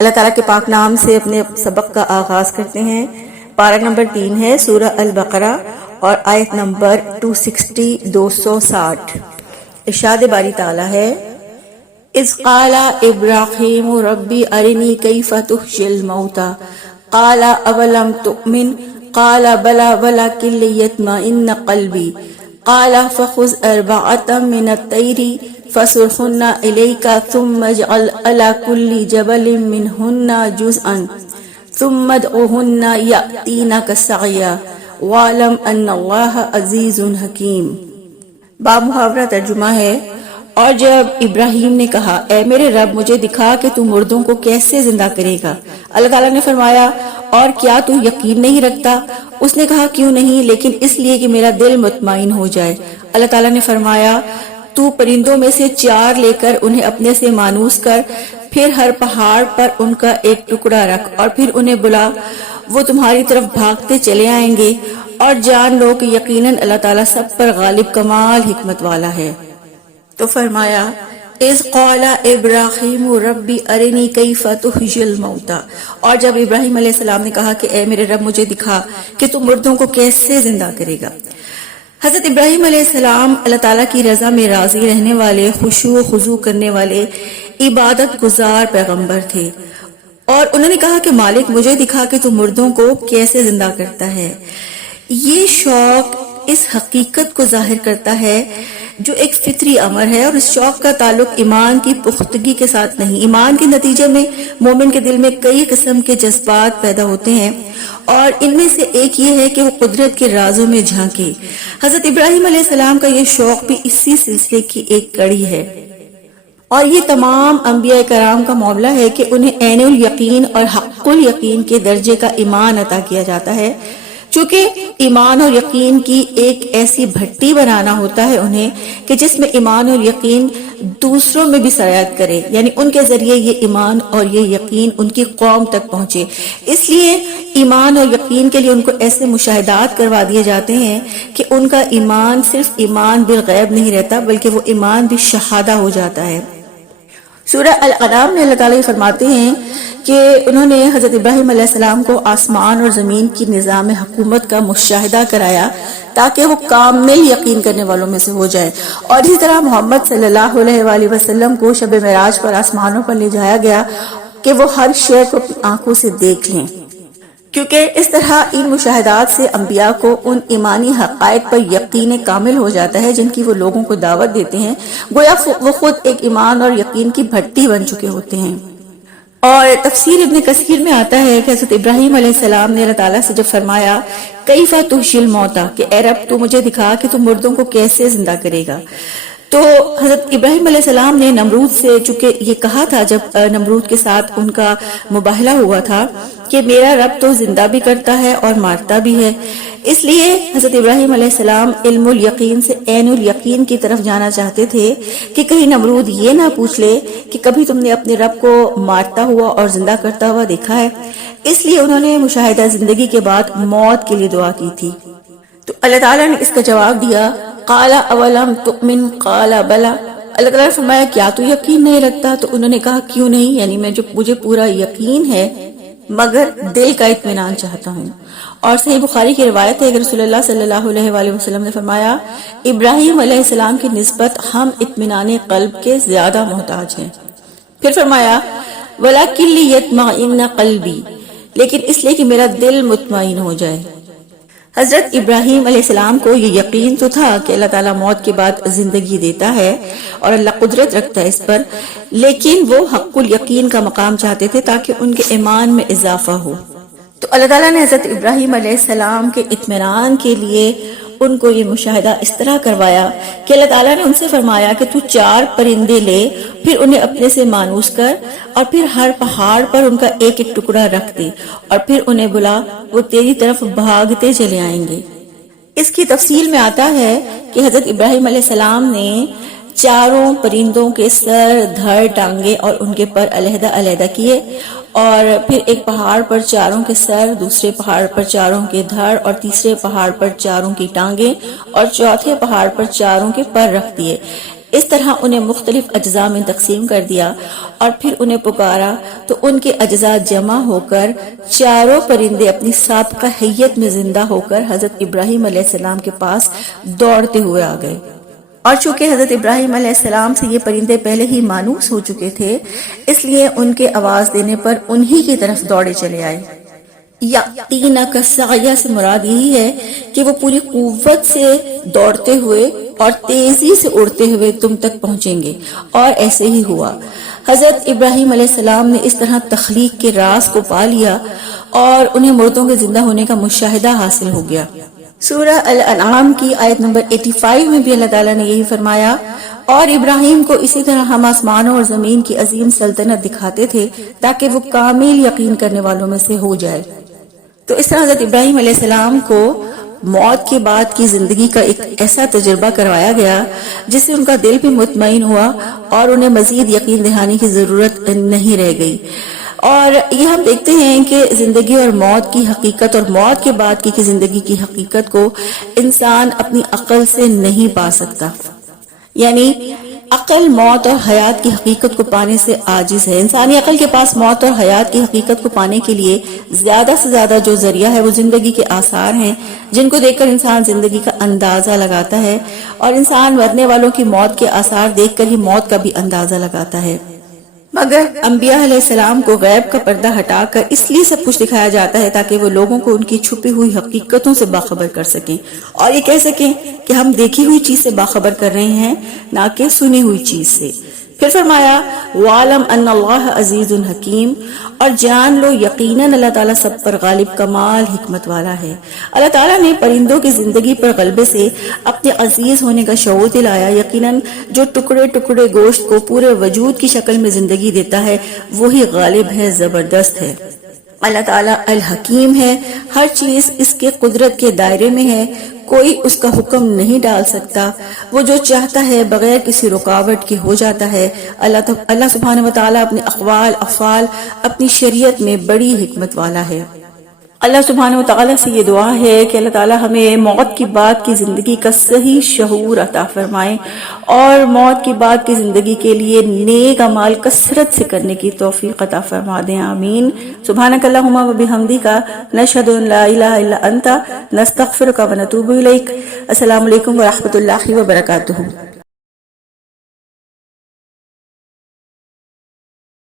اللہ تعالیٰ کے پاک نام سے اپنے سبق کا آغاز کرتے ہیں۔ پارہ نمبر 3 ہے سورہ البقرہ اور آیت نمبر 260 ارشاد باری تعالیٰ ہے اذ قال ابراہیم ربی ارنی کیف تحیی الموتى قال اولم تؤمن قال بلى ولكن ليطمئن قلبي قال فخذ أربعة من الطير فصرهن إليك ثم اجعل على كل جبل منهن جزءا ثم ادعوهن يأتينك سعيا واعلم أن الله عزيز حكيم۔ با محاورہ ترجمہ ہے، اور جب ابراہیم نے کہا اے میرے رب مجھے دکھا کہ تو مردوں کو کیسے زندہ کرے گا، اللہ تعالیٰ نے فرمایا اور کیا تو یقین نہیں رکھتا؟ اس نے کہا کیوں نہیں، لیکن اس لیے کہ میرا دل مطمئن ہو جائے۔ اللہ تعالیٰ نے فرمایا تو پرندوں میں سے 4 لے کر انہیں اپنے سے مانوس کر، پھر ہر پہاڑ پر ان کا ایک ٹکڑا رکھ اور پھر انہیں بلا، وہ تمہاری طرف بھاگتے چلے آئیں گے، اور جان لو کہ یقیناً اللہ تعالیٰ سب پر غالب کمال حکمت والا ہے۔ تو فرمایا اذ قال ابراہیم ربی ارنی کیف تحیی الموتى، اور جب ابراہیم علیہ السلام نے کہا کہ اے میرے رب مجھے دکھا کہ تو مردوں کو کیسے زندہ کرے گا۔ حضرت ابراہیم علیہ السلام اللہ تعالیٰ کی رضا میں راضی رہنے والے، خشوع و خضوع کرنے والے، عبادت گزار پیغمبر تھے، اور انہوں نے کہا کہ مالک مجھے دکھا کہ تو مردوں کو کیسے زندہ کرتا ہے۔ یہ شوق اس حقیقت کو ظاہر کرتا ہے جو ایک فطری امر ہے، اور اس شوق کا تعلق ایمان کی پختگی کے ساتھ نہیں۔ ایمان کے نتیجے میں مومن کے دل میں کئی قسم کے جذبات پیدا ہوتے ہیں، اور ان میں سے ایک یہ ہے کہ وہ قدرت کے رازوں میں جھانکے۔ حضرت ابراہیم علیہ السلام کا یہ شوق بھی اسی سلسلے کی ایک کڑی ہے، اور یہ تمام انبیاء کرام کا معاملہ ہے کہ انہیں عین الیقین اور حق الیقین کے درجے کا ایمان عطا کیا جاتا ہے، چونکہ ایمان اور یقین کی ایک ایسی بھٹی بنانا ہوتا ہے انہیں کہ جس میں ایمان اور یقین دوسروں میں بھی سرایت کرے، یعنی ان کے ذریعے یہ ایمان اور یہ یقین ان کی قوم تک پہنچے۔ اس لیے ایمان اور یقین کے لیے ان کو ایسے مشاہدات کروا دیے جاتے ہیں کہ ان کا ایمان صرف ایمان بالغیب نہیں رہتا بلکہ وہ ایمان بھی شہادہ ہو جاتا ہے۔ سورہ الانعام میں اللہ تعالیٰ فرماتے ہیں کہ انہوں نے حضرت ابراہیم علیہ السلام کو آسمان اور زمین کی نظام حکومت کا مشاہدہ کرایا تاکہ وہ کامل یقین کرنے والوں میں سے ہو جائے، اور اسی طرح محمد صلی اللہ علیہ وآلہ وسلم کو شب معراج پر آسمانوں پر لے جایا گیا کہ وہ ہر شے کو اپنی آنکھوں سے دیکھ لیں، کیونکہ اس طرح ان مشاہدات سے انبیاء کو ان ایمانی حقائق پر یقین کامل ہو جاتا ہے جن کی وہ لوگوں کو دعوت دیتے ہیں، گویا وہ خود ایک ایمان اور یقین کی بھٹی بن چکے ہوتے ہیں۔ اور تفسیر ابن کثیر میں آتا ہے کہ حضرت ابراہیم علیہ السلام نے اللہ تعالیٰ سے جب فرمایا کیف تحیی الموتى کہ اے رب تو مجھے دکھا کہ تو مردوں کو کیسے زندہ کرے گا، تو حضرت ابراہیم علیہ السلام نے نمرود سے چونکہ یہ کہا تھا جب نمرود کے ساتھ ان کا مباہلہ ہوا تھا کہ میرا رب تو زندہ بھی کرتا ہے اور مارتا بھی ہے، اس لیے حضرت ابراہیم علیہ السلام علم الیقین سے عین الیقین کی طرف جانا چاہتے تھے کہ کہیں نمرود یہ نہ پوچھ لے کہ کبھی تم نے اپنے رب کو مارتا ہوا اور زندہ کرتا ہوا دیکھا ہے۔ اس لیے انہوں نے مشاہدہ زندگی کے بعد موت کے لیے دعا کی تھی، تو اللہ تعالیٰ نے اس کا جواب دیا قال اولم تؤمن قال بلی، اللہ تعالیٰ نے فرمایا کیا تو یقین نہیں رکھتا؟ تو انہوں نے کہا کیوں نہیں، یعنی مجھے پورا یقین ہے مگر دل کا اطمینان چاہتا ہوں۔ اور صحیح بخاری کی روایت ہے کہ رسول اللہ صلی اللہ علیہ وآلہ وسلم نے فرمایا ابراہیم علیہ السلام کی نسبت ہم اطمینان قلب کے زیادہ محتاج ہیں۔ پھر فرمایا وَلَكِنْ لِيَطْمَئِنَّ قَلْبِي، لیکن اس لیے کہ میرا دل مطمئن ہو جائے۔ حضرت ابراہیم علیہ السلام کو یہ یقین تو تھا کہ اللہ تعالیٰ موت کے بعد زندگی دیتا ہے اور اللہ قدرت رکھتا ہے اس پر، لیکن وہ حق الیقین کا مقام چاہتے تھے تاکہ ان کے ایمان میں اضافہ ہو۔ تو اللہ تعالیٰ نے حضرت ابراہیم علیہ السلام کے اطمینان کے لیے ان کو یہ مشاہدہ اس طرح کروایا کہ اللہ تعالیٰ نے ان سے فرمایا کہ تو 4 پرندے لے، پھر انہیں اپنے سے مانوس کر، اور پھر ہر پہاڑ پر ان کا ایک ایک ٹکڑا رکھ دے، اور پھر انہیں بلا، وہ تیری طرف بھاگتے چلے آئیں گے۔ اس کی تفصیل میں آتا ہے کہ حضرت ابراہیم علیہ السلام نے 4 پرندوں کے سر، دھڑ، ٹانگیں اور ان کے پر علیحدہ علیحدہ کیے، اور پھر ایک پہاڑ پر 4 کے سر، دوسرے پہاڑ پر 4 کے دھڑ، اور تیسرے پہاڑ پر 4 کی ٹانگیں، اور چوتھے پہاڑ پر 4 کے پر رکھ دیے۔ اس طرح انہیں مختلف اجزاء میں تقسیم کر دیا اور پھر انہیں پکارا تو ان کے اجزاء جمع ہو کر چاروں پرندے اپنی سابقہ حیت میں زندہ ہو کر حضرت ابراہیم علیہ السلام کے پاس دوڑتے ہوئے آ گئے، اور چونکہ حضرت ابراہیم علیہ السلام سے یہ پرندے پہلے ہی مانوس ہو چکے تھے، اس لیے ان کے آواز دینے پر انہی کی طرف دوڑے چلے آئے۔ یأتینک سعیا سے مراد یہی ہے کہ وہ پوری قوت سے دوڑتے ہوئے اور تیزی سے اڑتے ہوئے تم تک پہنچیں گے، اور ایسے ہی ہوا۔ حضرت ابراہیم علیہ السلام نے اس طرح تخلیق کے راز کو پا لیا اور انہیں مردوں کے زندہ ہونے کا مشاہدہ حاصل ہو گیا۔ سورہ الانعام کی آیت نمبر 85 میں بھی اللہ تعالیٰ نے یہی فرمایا، اور ابراہیم کو اسی طرح ہم آسمانوں اور زمین کی عظیم سلطنت دکھاتے تھے تاکہ وہ کامل یقین کرنے والوں میں سے ہو جائے۔ تو اس طرح حضرت ابراہیم علیہ السلام کو موت کے بعد کی زندگی کا ایک ایسا تجربہ کروایا گیا جس سے ان کا دل بھی مطمئن ہوا اور انہیں مزید یقین دہانی کی ضرورت نہیں رہ گئی۔ اور یہ ہم دیکھتے ہیں کہ زندگی اور موت کی حقیقت اور موت کے بعد کی زندگی کی حقیقت کو انسان اپنی عقل سے نہیں پا سکتا، یعنی عقل موت اور حیات کی حقیقت کو پانے سے عاجز ہے۔ انسانی عقل کے پاس موت اور حیات کی حقیقت کو پانے کے لیے زیادہ سے زیادہ جو ذریعہ ہے وہ زندگی کے آثار ہیں، جن کو دیکھ کر انسان زندگی کا اندازہ لگاتا ہے، اور انسان مرنے والوں کی موت کے آثار دیکھ کر ہی موت کا بھی اندازہ لگاتا ہے۔ مگر انبیاء علیہ السلام کو غیب کا پردہ ہٹا کر اس لیے سب کچھ دکھایا جاتا ہے تاکہ وہ لوگوں کو ان کی چھپی ہوئی حقیقتوں سے باخبر کر سکیں، اور یہ کہہ سکیں کہ ہم دیکھی ہوئی چیز سے باخبر کر رہے ہیں، نہ کہ سنی ہوئی چیز سے۔ پھر فرمایا وَعَلَمْ أَنَّ اللَّهَ عَزِيزٌ حَكِيمٌ، اور جان لو یقیناً اللہ تعالیٰ سب پر غالب کمال حکمت والا ہے۔ اللہ تعالیٰ نے پرندوں کی زندگی پر غلبے سے اپنے عزیز ہونے کا شعور دلایا۔ یقیناً جو ٹکڑے ٹکڑے گوشت کو پورے وجود کی شکل میں زندگی دیتا ہے وہی غالب ہے، زبردست ہے۔ اللہ تعالیٰ الحکیم ہے، ہر چیز اس کے قدرت کے دائرے میں ہے، کوئی اس کا حکم نہیں ڈال سکتا، وہ جو چاہتا ہے بغیر کسی رکاوٹ کے ہو جاتا ہے۔ اللہ سبحانہ وتعالیٰ اپنے اقوال افعال اپنی شریعت میں بڑی حکمت والا ہے۔ اللہ سبحانہ وتعالیٰ سے یہ دعا ہے کہ اللہ تعالیٰ ہمیں موت کی بعد کی زندگی کا صحیح شعور عطا فرمائے اور موت کی بعد کی زندگی کے لیے نیک اعمال کثرت سے کرنے کی توفیق عطا فرما دیں، آمین۔ سبحانک اللہم و بحمدک، نشہد ان لا الہ الا انت، نستغفرک و نتوب الیک۔ السلام علیکم ورحمۃ اللہ وبرکاتہ۔